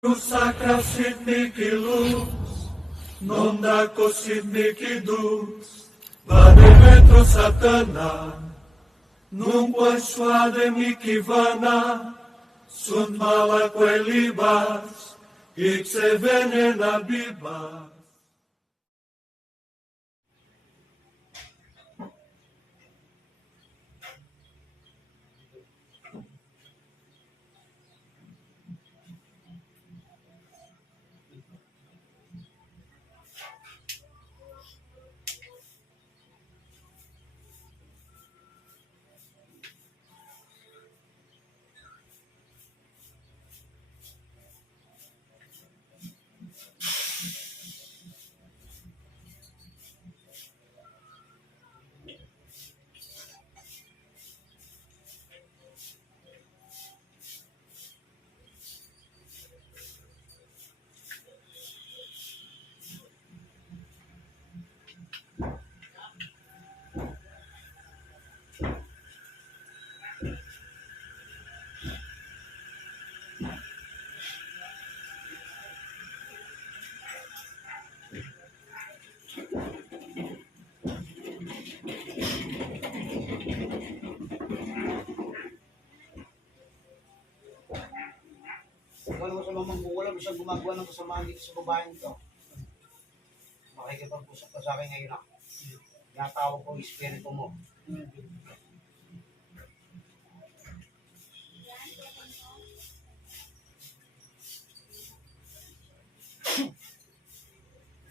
Sacra Sidniki Luz, non da Sidniki Dus, vade metro Satana, non puoi suade mikivana, sunt mala quelibas, ixe venena bibas. Wala ko sa mamang wala mo siyang gumagawa ng kasamaan dito sa babaeng ito. Makikipag-usap ka sa akin ngayon na. Natawag ko ang espiritu mo.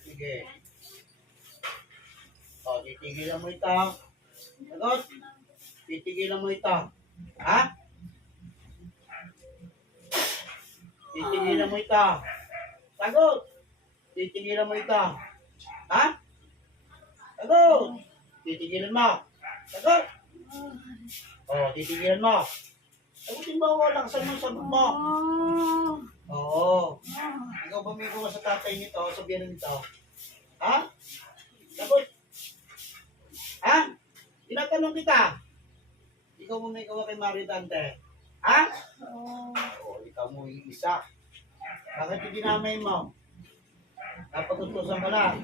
Sige. O, titigilan mo ito. Sagot. Titigilan mo ito. Ha? Titigilan mo ito. Sagot. Titigilan mo ito. Ha? Sagot. Titigilan mo. Sagot. O, titigilan mo. Sagutin mo ako. Lakasan mo ang sagot mo. Oo. Ikaw bumigo ka sa tatay nito. Sabihan nito. Ha? Sagot. Ha? Tinatanong kita. Ikaw bumigo ka kay Maritante. Ha? Oo, ikaw mo iisa. Bakit hindi dinamay mo? Napagutusan ka lang.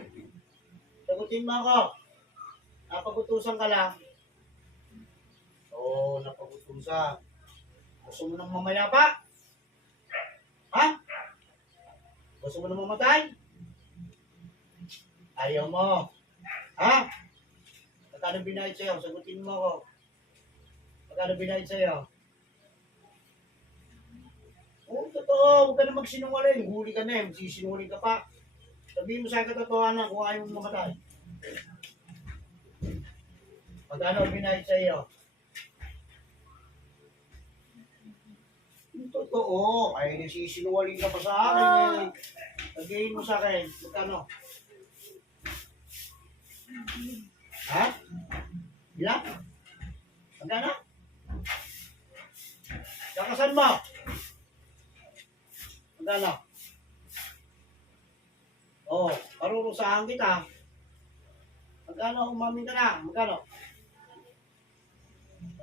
Sagutin mo ako. Napagutusan ka lang. Oo, napagutusan. Gusto mo nang mamaya pa? Ha? Gusto mo nang mamatay? Ayaw mo. Ha? Magkano binayad sa'yo? Sagutin mo ako. Magkano binayad sa'yo? Oo, totoo. Huwag ka na magsinungaling. Huli ka na eh. Magsisinungaling ka pa. Sabihin mo sa akin katotohanan kung ayaw mo mamatay. Magkano binayad sa iyo? Totoo. Ay, nagsisinungaling ka pa sa akin eh. Sabihin mo sa akin. Magkano? Ha? Ilan? Magkano? Kakasan mo? Magkano? Oo, parurusahan kita. Magkano umamin ka na? Magkano?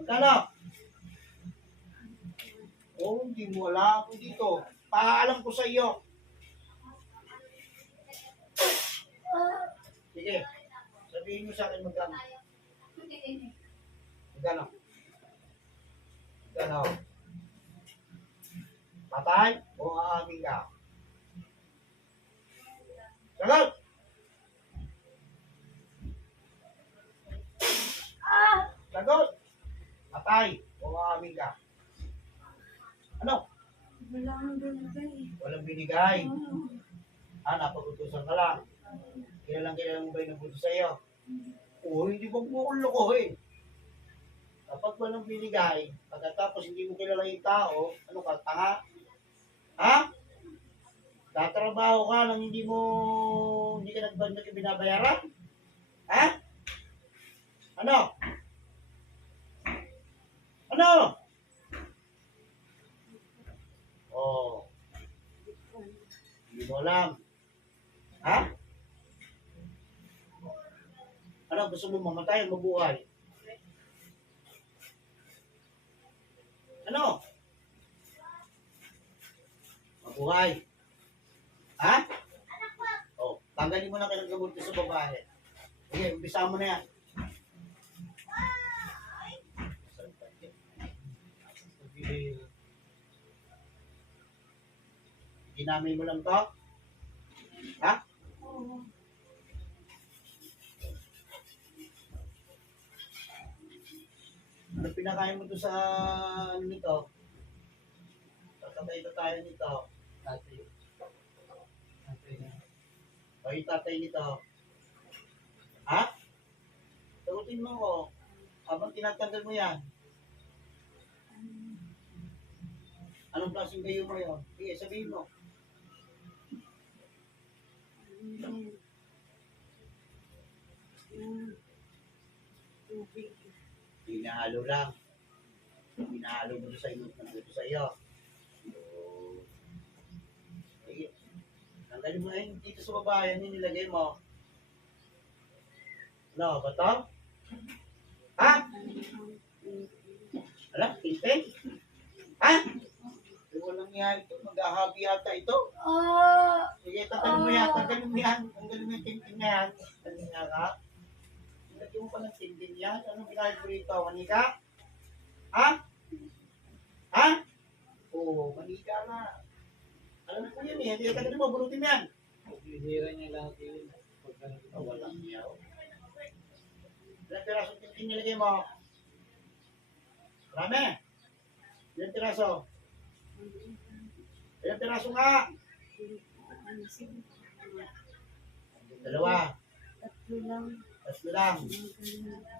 Magkano? Oo, hindi mo alam dito. Paalam ko sa iyo. Sige, sabihin mo sa akin magkano. Magkano? Magkano? Patay o aamin ka? Sagot! Sagot! Patay o aamin ka? Ano? Walang binigay. Napagutusan ka lang. Kilalang mo ba yung nagutos sa iyo? Oo, hindi mo akong lokohin. Kapag walang binigay, pagkatapos hindi mo kilala yung tao, ano ka, tanga? Ha? Tatrabaho ka nang hindi ka nagbanda ka binabayaran? Ha? Ano? Ano? Oh. Hindi mo alam. Ha? Ano, gusto mo mamatay o mabuhay? Ano? Mabuhay. Ha? Oh, tanggalin mo na kayo ng gamot sa babae. Sige, umpisa mo na yan. Ginamay mo lang to? Ha? Ano pinakain mo to sa ano nito? Tatay na tayo nito. Tatay. Tatay na. O yung tatay nito. Ha? Sagutin mo ko. Habang tinatanggal mo yan. Anong klaseng gayo mo yun? Sige, sabihin mo. Hinahalo lang. Hinahalo mo sa iyo. Nandito sa iyo. Sige. Tanggalin mo na yun dito sa babae. Yan yung nilagay mo. Ano, ba to? Ha? Ala, pinten? Ha? Ay, walang yan ito. Mag-ahabi yata ito. Sige, tanggalin mo yan. Tanggalin mo yan. Tanggalin mo yung tintin na yan. Tanggalin nga ka. Lagyan mo pa ng tintin yan. Anong ginagawa mo rito? Manika? Ha? Ha? Oo, manika na. Alam ko yun eh. Hindi tanggalin mo. Burutin mo yan. Hihira niya lahat yun. Oh, walang niyaw. Ilang pirasong tintin nilagay mo? Marami. Ilang piraso? Ilang piraso nga? Dalawa. Tatlo lang.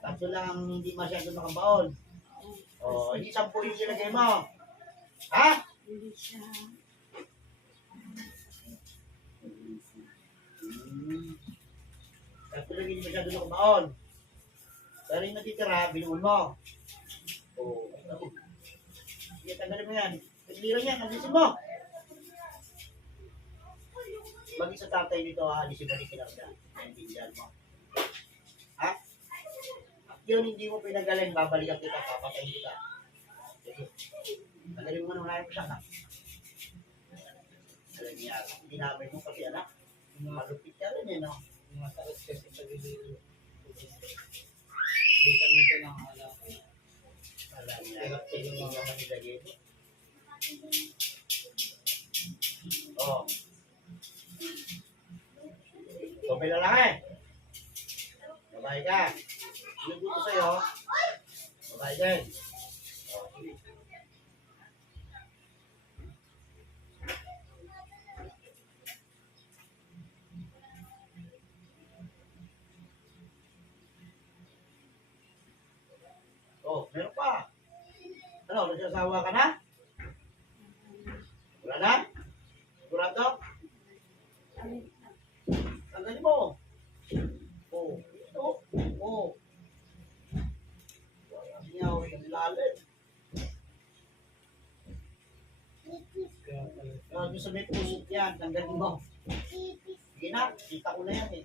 Tatlo lang ang hindi masyado nakabaon. O, hindi 10 yung nilagay mo. Ha? Tatlo lang hindi masyado nakabaon. Pero yung natitira, binuon mo. O, sige, tanggalin mo yan. Nagliran yan, alisin mo. Maging sa tatay nito, alisin mo ni kinarga. Naintindihan mo. Ha? At yun, hindi mo pinagaling, babalikan kita, papatayin kita. Sige. Tanggalin mo muna yung siya, ha? Alam niya, dinamay mo kasi, anak. Malupit ka rin, eh, no? Masakit kasi sa gilid. Hindi kami ito nang alam. Alam niya, hindi mo naman nilagay mo. Oo. Sobe na lang eh. Babae ka. Sino buto sa'yo? Babae din. Oh, sige. Oh, meron pa. Ano, nagsasawa ka na? Wala na? Sigurado? Tanggalin mo. Oh, ito. Oh. Niyaw, yung lalim. Kaya pala. Doon sa may pusot yan, tanggalin mo. Sige na, kita ko na yan eh.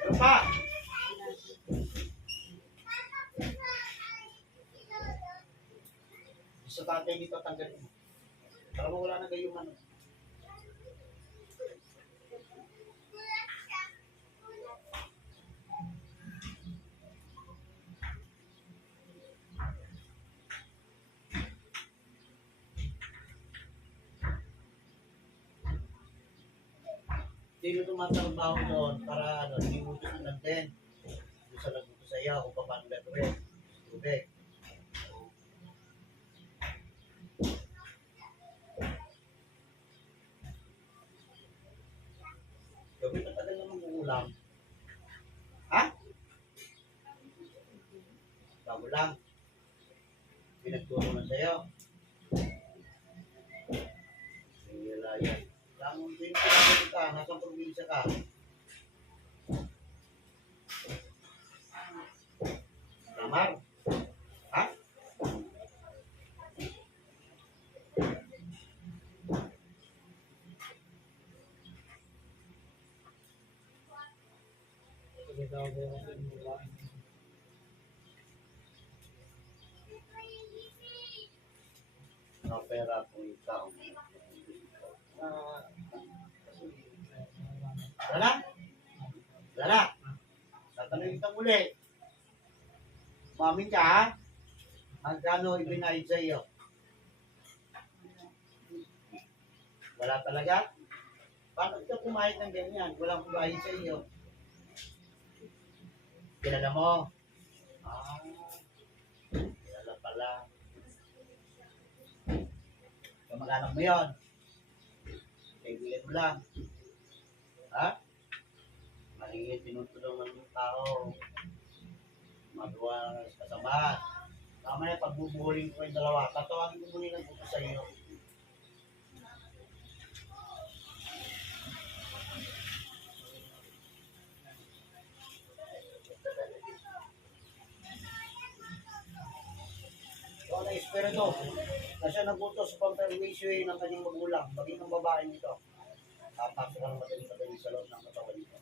Meron pa. Sa tatay nito, tanggalin mo. Para mawala na gayong ano. Sino tumatrabaho doon para ano, hindi mo tutunan din. Doon sa nagbuto sa iyo kung paano gagawin. Tubig. Gawin na tagal naman uulam. Ha? Bago lang. Pinagturo na sa'yo. Hindi wala yan. Lang din pinagturo ka, nasa probinsya ka. Tamar? Ha? Kasi daw ba yung babae. pera kung ikaw. Wala? Wala? Tatanungin kita muli. Umamin ka ha? Magkano ibinayad sa iyo? Wala talaga? Paano ka pumayag ng ganyan? Walang pumayag sa iyo. Kilala mo? Ah, kilala pala. Kamag-anak mo yun. Kaibigan mo lang. Ha? Maliit, tinutulungan ng tao. Magawa sa kasamahan. Mamaya, pagbubuhuling ko yung dalawa, tatawagin ko muli ng buto sa iyo. So, na espiritu na siya nagutos sa pamperwisyo ng kanyang magulang, maging ang babae nito. Tapasok ang madali-madali sa loob ng katawan nito.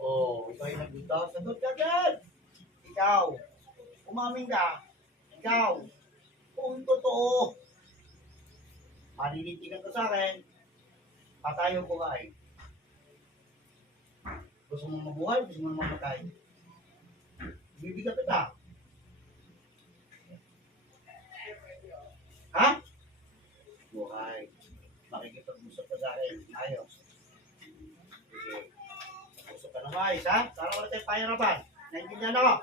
Oh, ikaw ay nandito. Sagot ka agad. Ikaw. Umamin ka. Ikaw. Kung totoo. Marinindigan ka sa akin. Patayo ko ka eh. Gusto mo mabuhay, gusto mo mamatay. Bibigyan kita. Ha? Buhay. Makikipag-usap ka sa akin. Ayos. Sige. Usap ka na maayos, ha? Para wala tayong pahirapan. Naintindihan ako.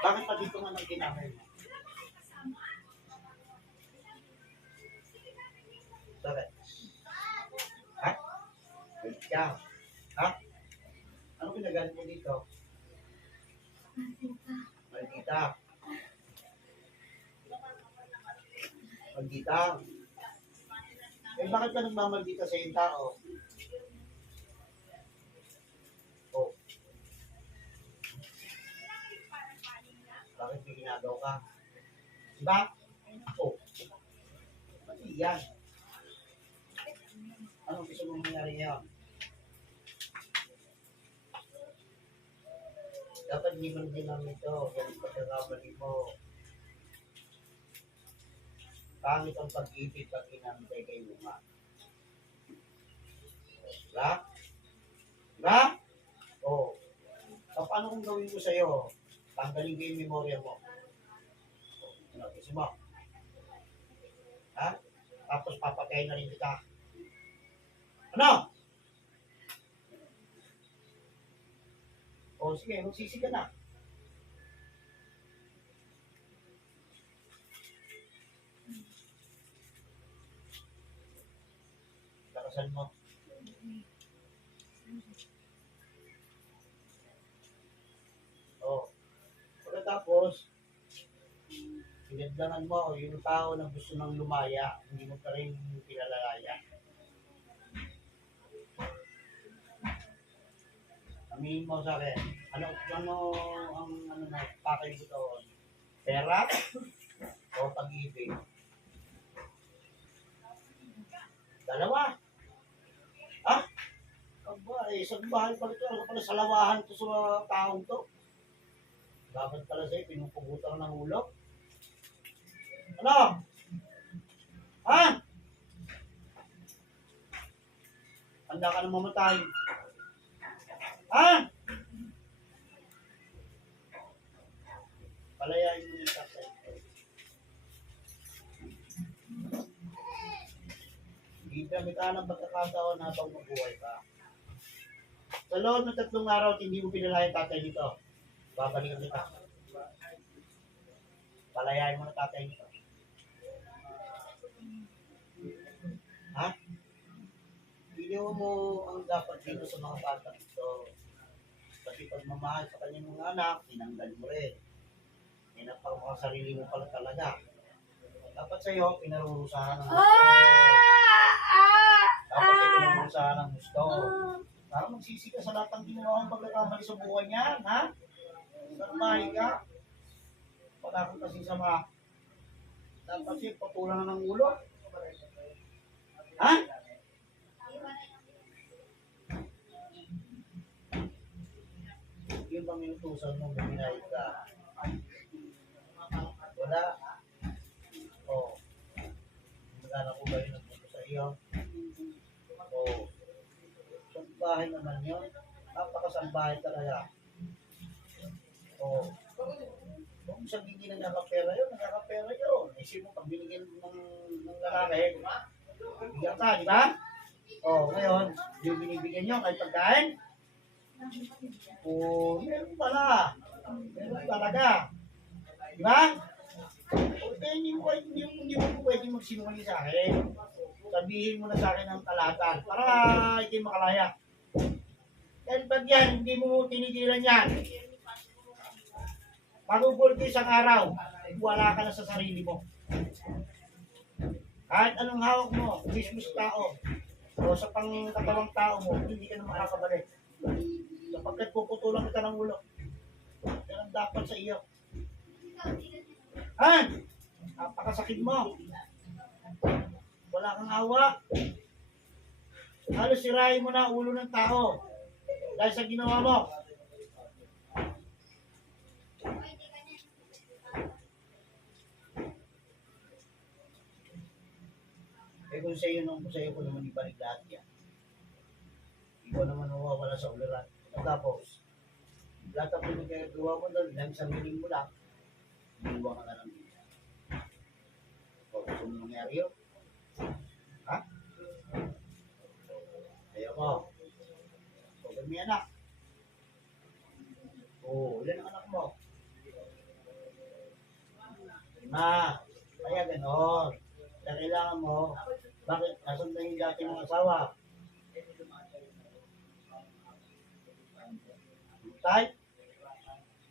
Bakit pa dito nga nang ginamay mo? Bakit? Ha? Balik ka. Ha? Ano pinagalit mo dito? Maldita. Maldita. Eh, bakit ka nagmamaldita sa iyong tao? Oh. Bakit may ginagawa ka? Diba? Oh. Mali yan. Anong gusto mong mangyari ngayon? Dapat hindi mo din namin ito. Yan ang pagkakamali mo. Pangit ang pag-ibig pag inantay kay Luma. Diba? Diba? Oo. So, paano kung gawin ko sa'yo? Tanggalin ko yung memorya mo. Ano, gusto mo? Ha? Tapos papatayin na rin kita. Ano? O sige, magsisi ka na. Lakasan mo. O. Pagkatapos, pinagdangan mo yung tao na gusto nang lumaya, hindi mo pa rin pinalalaya. Aminin mo sa akin, ano ang na pakay ko doon? Pera o pag-ibig? Dalawa. Ha? Aba, isang bahay pala ito. Ano pala salawahan ito sa taong to? Dapat pala sa'yo, pinupugutan ng ulo. Ano? Ha? Handa ka na mamatay. Ha? Palayain mo yung tatay. Gigamit ka ng pagkakataon habang mabuhay ka. Sa loob ng 3 araw at hindi mo pinalaya yung tatay nito, babalikan kita. Palayain mo na tatay nito. Ha? Iliw mo ang dapat dito sa mga bata ito. Kasi pagmamahal sa kanyang mga anak, tinanggal mo rin. Inapang mo ang sarili mo pala talaga. Dapat sa'yo, pinarurusahan ng gusto. Dapat sa'yo, pinarurusahan ng gusto. Para magsisi ka sa lahat ng ginawa ang pagkakamali sa buhay niyan, ha? Sarmahin ka. Wala kang kasi sama. Dapat sa'yo, patulang ng ulo. Ha? bang inutusan mo na binayad ka? Wala. O, magkano ko ba yung nagpunta sa iyo? O, sa bahay naman yun. Napakasambahay talaga. O, kung sa hindi na nakapera yun, nakakapera yun. Isip mo, pag binigyan ng lalaki, bigyan ka, di ba? O, ngayon, yung binibigyan nyo kahit pagkain, o, meron pala. Meron talaga. Di ba? O, hindi mo pwede magsinungaling sa akin. Sabihin mo na sa akin ang talatan para hindi makalaya. Dahil pag yan, hindi mo tinigilan yan. Magugul ko isang araw, wala ka na sa sarili mo. Kahit anong hawak mo, mismos tao, o sa pangkatawang tao mo, hindi ka na makakabalik. Sapagkat puputulan kita ng ulo. Yan ang dapat sa iyo. Han! Napakasakit mo. Wala kang awa. Halos sirahin mo na ang ulo ng tao. Dahil sa ginawa mo. Eh kung sa'yo ko naman ibalik lahat yan. Ikaw naman mawawala sa uliran. At tapos, lahat ang pinagagawa mo doon, ilang sarili mo lang, iiwan ka na lang dito. O, gusto mo nangyari yun? Ha? Ayaw mo. O, ba't may anak? O, ilan ang anak mo? 5. Kaya ganon. Kaya kailangan mo, bakit nasundan yung dati mong asawa? Tay,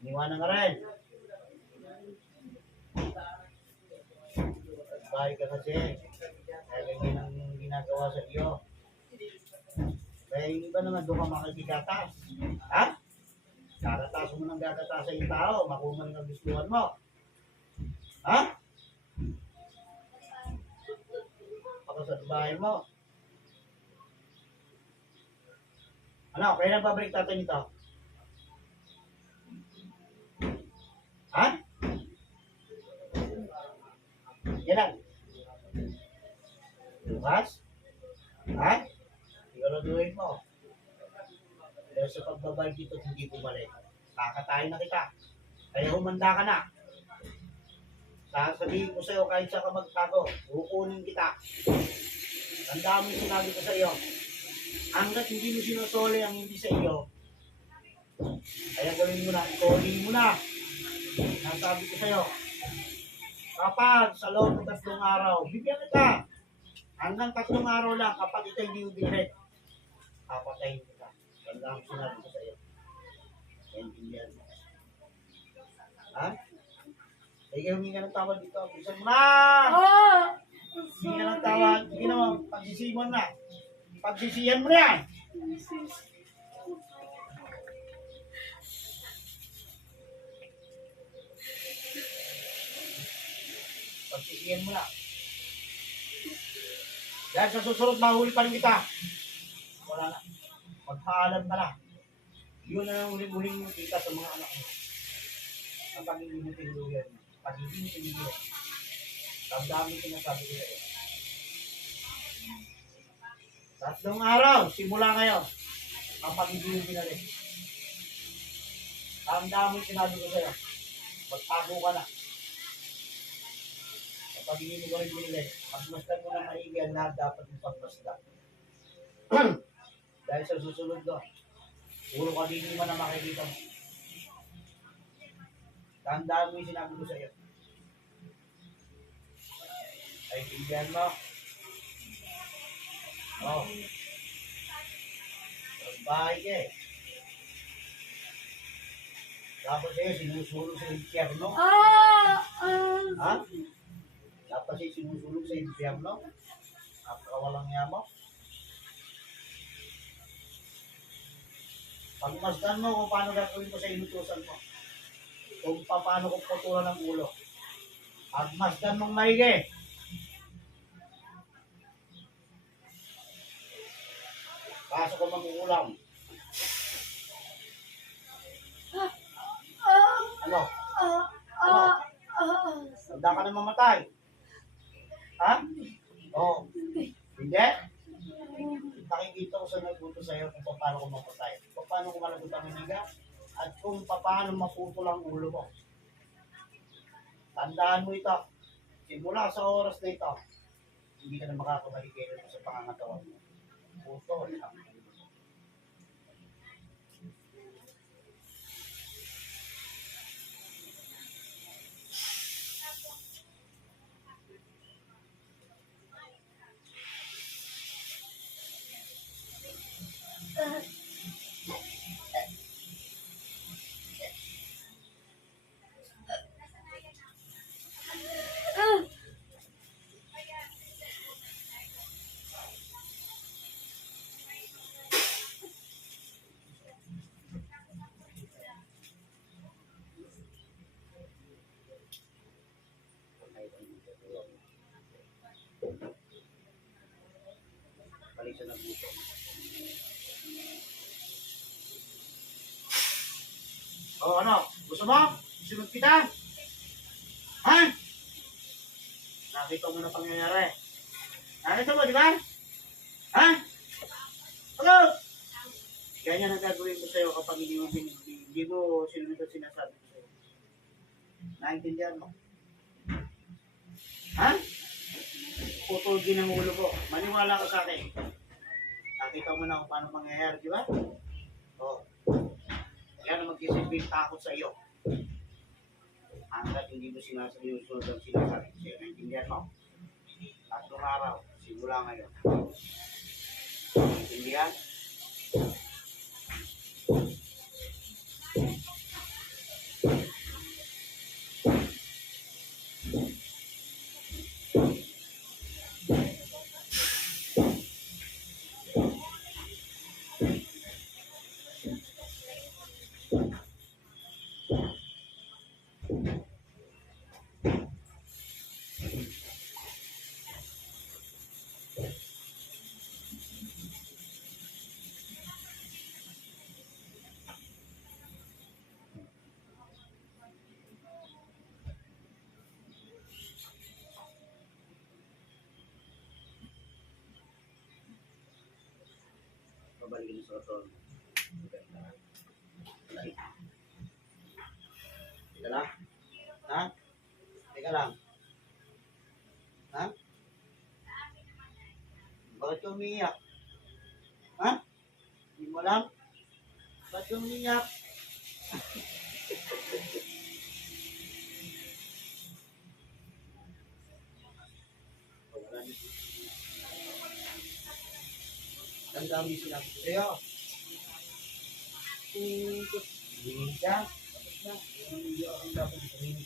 iniwanan ka rin. Bahay ka kasi. Kaya ganyan ang ginagawa sa iyo. Kaya yung iba naman doon ka makikigatas. Ha? Karatas mo ng gagatas sa yung tao, makuha mo ng gustuhan mo. Ha? Sa bahay mo. Ano, kaya na babalik tatay nito? Ha? Yan lang. Bukas? Ha? Siguraduhin mo. Dahil sa pagbabalik dito, hindi bumalik. Kakatayin na kita. Kaya humanda ka na. Sasabihin ko sa'yo kahit sa ka magtago, kukunin kita. Tandaan mo yung sinabi ko sa iyo. Hanggat hindi mo sinusoli ang hindi sa iyo, kaya gawin mo na, isoli mo na. Nasabi ko sa iyo, kapag sa loob ng 3 araw, bigyan kita. Hanggang 3 araw lang, kapag ito hindi mo binalik, papatayin kita. Tandaan mo sinabi ko sa iyo. Naintindihan mo. Ha? Sige, humingi ka ng tawad dito. Bisa mo na! Humingi ka ng tawad. Sige naman, pagsisiman na. Pagsisiyan mo na yan! Pagsisiyan mo na. Dahil sa susunod, mahuli pa rin kita. Wala na. Magpaalam ka na. Yun na ang uling-uling mo kita sa mga anak mo. Ang pag-ibig mo tinuluyan mo. Pag-ibig mo tinuluyan. Tandaan mo sinasabi ko sa'yo. 3 araw, simula ngayon, ang pag-ibig mo binalik. Tandaan mo sinabi ko sa'yo. Magtago ka na. Ang pag-ibig mo rin binalik. Pagmasdan mo na maigi ang lahat dapat mong pagmasdan. Dahil sa susunod doon, puro ka din naman na makikita mo. Tandaan mo yung sinabi ko sa iyo. Ay, tingnan mo. Oh. Ang bahay ka eh. Dapat sa'yo, sinusulong sa impyerno. Ha? Dapat sa'yo, sinusulong sa impyerno. Napakawalang niya mo. Pagmasdan mo kung paano gagawin ko sa inutusan mo. Kung paano ko putulan ng ulo. Pagmasdan mong maigi. Kaso ko manguulam. Ano? Ano? Handa ka na mamatay? Ha? Oo. Hindi? Nakikita ko sa nagbuto sa'yo kung paano ko mapatay. Kung paano ko malagot ang hiniga. At kung paano maputol ang ulo mo. Tandaan mo ito. Simula sa oras na ito, hindi ka na makakabalik sa pangangatawan mo. Putol ang ulo mo. Balik sa nagbuto. O ano? Gusto mo? Sunod kita? Ha? Nakita mo na pangyayari. Nakita mo, di ba? Ha? Ano? Ganyan ang gagawin ko sa'yo kapag hindi mo sinunod ang sinasabi ko sa'yo. Naintindihan mo? Ha? Putulgin ang ulo ko. Maniwala ka sa akin. Nakita mo na kung paano mangyayari, di ba? Oo. Yan ang magsisilbing takot sa iyo. Hanggat hindi mo sinasunod ang sinasabi ko sa'yo. Naintindihan mo? 3 araw, simula ngayon. Naintindihan? Babalikin mo sa katawan mo. Teka lang. Ha? Teka lang. Ha? Bakit ka umiiyak? Ha? Hindi mo alam? Bakit ka umiiyak? Wala niyo. Ang dami sinabi ko sa'yo. Hindi ka. Tapos na. Hindi ako dapat sabihin.